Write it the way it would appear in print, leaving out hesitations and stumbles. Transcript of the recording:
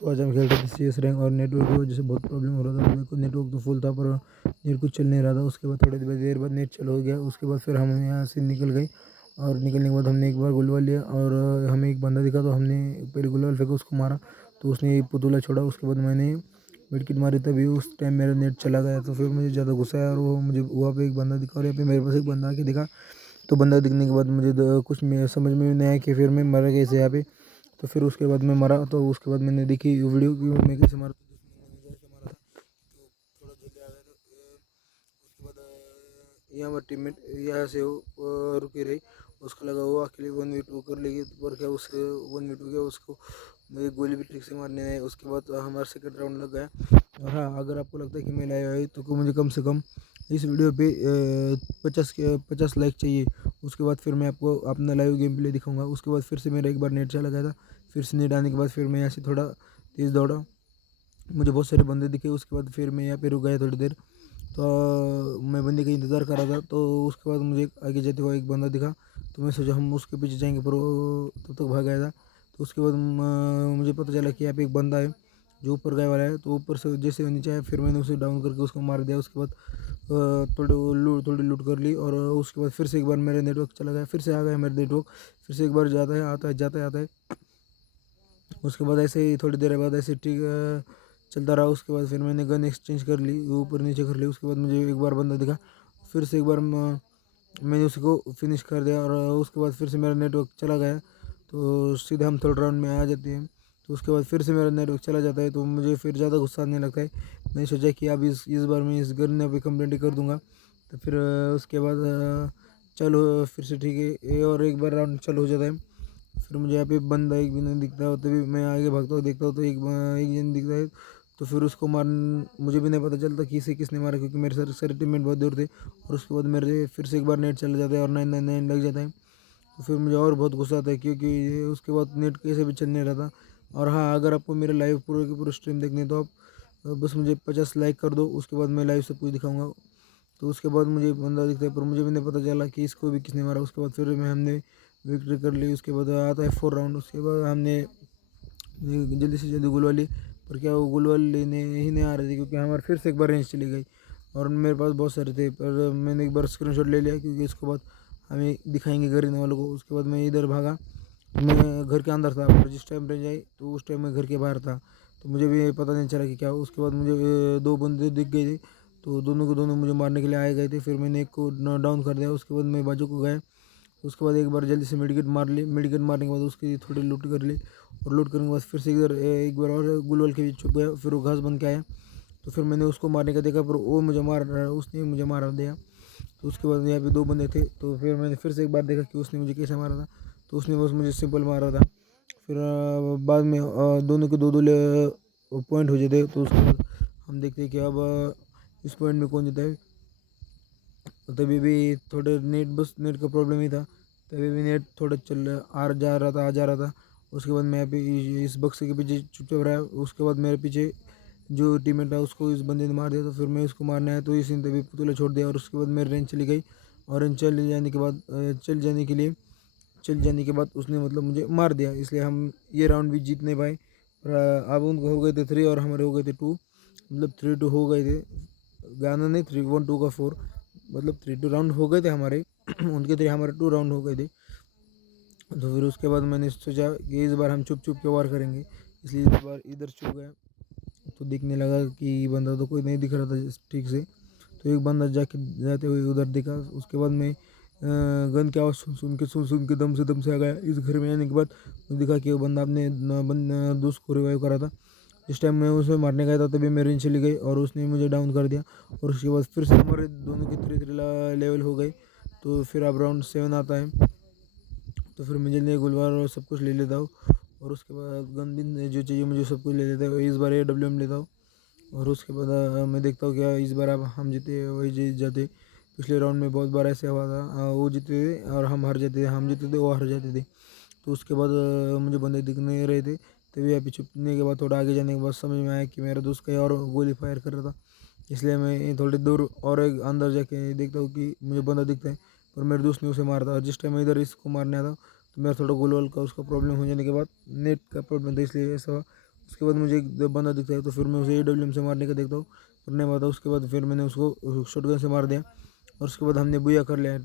तो आज हम खेल रहे थे CS रैंक और नेटवर्क की वजह से बहुत प्रॉब्लम हो रहा था। मेरे को नेटवर्क तो फुल था पर नेट कुछ चल नहीं रहा था। उसके बाद थोड़ी देर बाद नेट चालू हो गया। उसके बाद फिर हम यहाँ से निकल गए और निकलने के बाद हमने एक बार गुलवाल लिया और हमें एक बंदा दिखा तो हमने पहले गुलवाल फेंका, उसको मारा तो उसने पुतला छोड़ा। उसके बाद मैंने मिडकिट मारी, तभी उस टाइम मेरा नेट चला गया। तो फिर मुझे ज़्यादा गुस्सा आया और वो मुझे वहाँ पे एक बंदा दिखा और यहाँ पे मेरे पास एक बंदा आके दिखा। तो बंदा दिखने के बाद मुझे कुछ समझ में नहीं आया कि फिर मैं मरा कैसे यहाँ पे। तो फिर उसके बाद मैं मरा। तो उसके बाद मैंने देखी वीडियो कि मैं कैसे मारा, तो जिसमें मैंने जैसे मारा था तो थोड़ा जल्दी आ गया था। उसके बाद यहाँ पर टीममेट यहाँ से वो रुकी रही। उसको लगा वो अकेले 1v2 कर लेगी, पर क्या उस 1v2 किया, उसको मुझे गोली भी ठीक से मारने आई। उसके बाद हमारा सेकंड राउंड लग गया। और हाँ, अगर आपको लगता है कि मैं लाइव आई तो मुझे कम से कम इस वीडियो पे 50 लाइक चाहिए। उसके बाद फिर मैं आपको अपना लाइव गेम प्ले दिखाऊंगा। उसके बाद फिर से मेरा एक बार नेट चला गया था। फिर से नेट आने के बाद फिर मैं यहाँ से थोड़ा तेज़ दौड़ा, मुझे बहुत सारे बंदे दिखे। उसके बाद फिर मैं यहाँ पे रुक गया थोड़ी देर। तो मैं बंदे का इंतज़ार कर रहा था। तो उसके बाद मुझे आगे जाते हुए एक बंदा दिखा। तो मैं सोचा हम उसके पीछे जाएंगे, पर वो तब तक भाग गया था। तो उसके बाद मुझे पता चला कि यहाँ पे एक बंदा है जो ऊपर गए वाला है। तो ऊपर से जैसे नीचे आया फिर मैंने उसे डाउन करके उसको मार दिया। उसके बाद थोड़ी लूट कर ली और उसके बाद फिर से एक बार मेरा नेटवर्क चला गया। फिर से आ गया मेरा नेटवर्क। फिर से एक बार जाता है आता है जाता है आता है। उसके बाद ऐसे ही थोड़ी देर बाद ऐसे ठीक चलता रहा। उसके बाद फिर मैंने गन एक्सचेंज कर ली, ऊपर नीचे कर ली। उसके बाद मुझे एक बार बंदा दिखा, फिर से एक बार मैंने उसको फिनिश कर दिया और उसके बाद फिर से मेरा नेटवर्क चला गया। तो सीधे हम थर्ड राउंड में आ जाते हैं। तो उसके बाद फिर से मेरा नेटवर्क चला जाता है। तो मुझे फिर ज़्यादा गुस्सा आने लगता है। मैंने सोचा कि अब इस बार मैं इस गन पे कंप्लेंट कर दूंगा। तो फिर उसके बाद चलो फिर से ठीक है, ये और एक बार राउंड चालू हो जाता है। फिर मुझे यहाँ पे बंदा एक भी नहीं दिखता, तभी मैं आगे भागता हूँ, देखता हूँ तो एक जन दिखता है। तो फिर उसको मुझे भी नहीं पता चलता कि इसे किसने मारा, क्योंकि मेरे सारे टीममेट बहुत दूर थे। और उसके बाद मेरे फिर से एक बार नेट चला जाता है और 999 लग जाता है। तो फिर मुझे और बहुत गुस्सा आता है, क्योंकि उसके बाद नेट कैसे भी चल नहीं रहा था। और हाँ, अगर आपको मेरे लाइव पूरे की पूरी स्ट्रीम देखनी है तो आप बस मुझे 50 लाइक कर दो। उसके बाद मैं लाइव सब कुछ दिखाऊंगा। तो उसके बाद मुझे बंदा दिखता है, पर मुझे भी नहीं पता चला कि इसको भी किसने मारा। उसके बाद फिर हमने विक्ट्री कर ली। उसके बाद आता है 4 राउंड। उसके बाद हमने जल्दी से जल्दी गोल वाली, पर क्या वो गोल वाली लेने ही नहीं आ रही थी, क्योंकि हमारे फिर से एक बार रेंज चली गई और मेरे पास बहुत सारे थे। पर मैंने एक बार स्क्रीनशॉट ले लिया, क्योंकि उसके बाद हमें दिखाएंगे घर वालों को। उसके बाद मैं इधर भागा, मैं घर के अंदर था, पर जिस टाइम रेंज आई तो उस टाइम मैं घर के बाहर था। तो मुझे भी पता नहीं चला कि क्या। उसके बाद मुझे दो बंदे दिख गए थे, तो दोनों को दोनों मुझे मारने के लिए आए गए थे। फिर मैंने एक को डाउन कर दिया। उसके बाद मैं बाजू को गया। उसके बाद एक बार जल्दी से मेडिकेट मार ली। मेडिकेट मारने के बाद उसकी थोड़ी लूट कर ली और लूट करने के बाद फिर से इधर एक बार और गुलवल के बीच छुप गया। फिर वो घास बन के आया, तो फिर मैंने उसको मारने का देखा, पर वो मुझे मार रहा, उसने मुझे मार दिया। तो उसके बाद यहाँ पे दो बंदे थे, तो फिर मैंने फिर से एक बार देखा कि उसने मुझे कैसे मारा था। तो उसने बस मुझे सिंपल मारा था। फिर बाद में दोनों के दो दो पॉइंट हो जाते। तो उसके बाद हम देखते हैं कि अब इस पॉइंट में कौन जीता है। तभी भी थोड़े नेट का प्रॉब्लम ही था। तभी भी नेट थोड़ा चल आ जा रहा था, आ जा रहा था। उसके बाद मैं अभी इस बक्से के पीछे चुपचाप रहा। उसके बाद मेरे पीछे जो टीममेट था उसको इस बंदे ने मार दिया। तो फिर मैं उसको मारने आया, तो इसने तभी पुतला छोड़ दिया और उसके बाद मेरी रेंज चली गई। और रेंज चले जाने के बाद चल जाने के बाद उसने मतलब मुझे मार दिया, इसलिए हम ये राउंड भी जीत नहीं पाए। पर अब उनको हो गए थे 3 और हमारे हो गए थे 2, मतलब 3-2 हो गए थे। गाना नहीं, 3-1 2 का 4, मतलब 3-2 राउंड हो गए थे हमारे। उनके 3 हमारे 2 राउंड हो गए थे। तो फिर उसके बाद मैंने सोचा कि इस बार हम छुप छुप के वार करेंगे, इसलिए इस बार इधर छुप गया। तो दिखने लगा कि बंदा तो कोई नहीं दिख रहा था ठीक से। तो एक बंदा जाते हुए उधर दिखा। उसके बाद मैं गन की आवाज़ सुन के दम से आ गया। इस घर में आने के बाद मुझे दिखा कि वो बंदा अपने दोस्त को रिवाइव करा था। जिस टाइम मैं उसे मारने गया था तभी मेरी रेंज चली गई और उसने मुझे डाउन कर दिया। और उसके बाद फिर से हमारे दोनों की 3-3 लेवल हो गई। तो फिर अब राउंड 7 आता है। तो फिर मैं जल्दी गुलवार और सब कुछ ले लेता हूँ। और उसके बाद गन भी जो चाहिए मुझे सब कुछ ले लेता हूँ। इस बार AWM लेता हूँ। और उसके बाद मैं देखता हूँ क्या इस बार अब हम जीते वही जीत जाते। पिछले राउंड में बहुत बार ऐसे हुआ था, वो जीते थे और हम हार जाते थे, हम जीते थे वो हार जाते थे। तो उसके बाद मुझे बंदे दिख नहीं रहे थे। तभी यहाँ पे छुपने के बाद थोड़ा आगे जाने के बाद समझ में आया कि मेरा दोस्त कहीं और गोली फायर कर रहा था। इसलिए मैं थोड़ी दूर और एक अंदर जाके देखता हूँ कि मुझे बंदा दिखता है, पर मेरे दोस्त ने उसे मारा था। और जिस टाइम मैं इधर इसको मारने आता हूँ तो मेरा थोड़ा गोल वोल का उसका प्रॉब्लम हो जाने के बाद नेट का प्रॉब्लम था, इसलिए ऐसा हुआ। उसके बाद मुझे एक बंदा दिखता है तो फिर मैं उसे AWM से मारने का देखता हूँ, पर नहीं मारता। उसके बाद फिर मैंने उसको शॉटगन से मार दिया और उसके बाद हमने बुया कर लिया।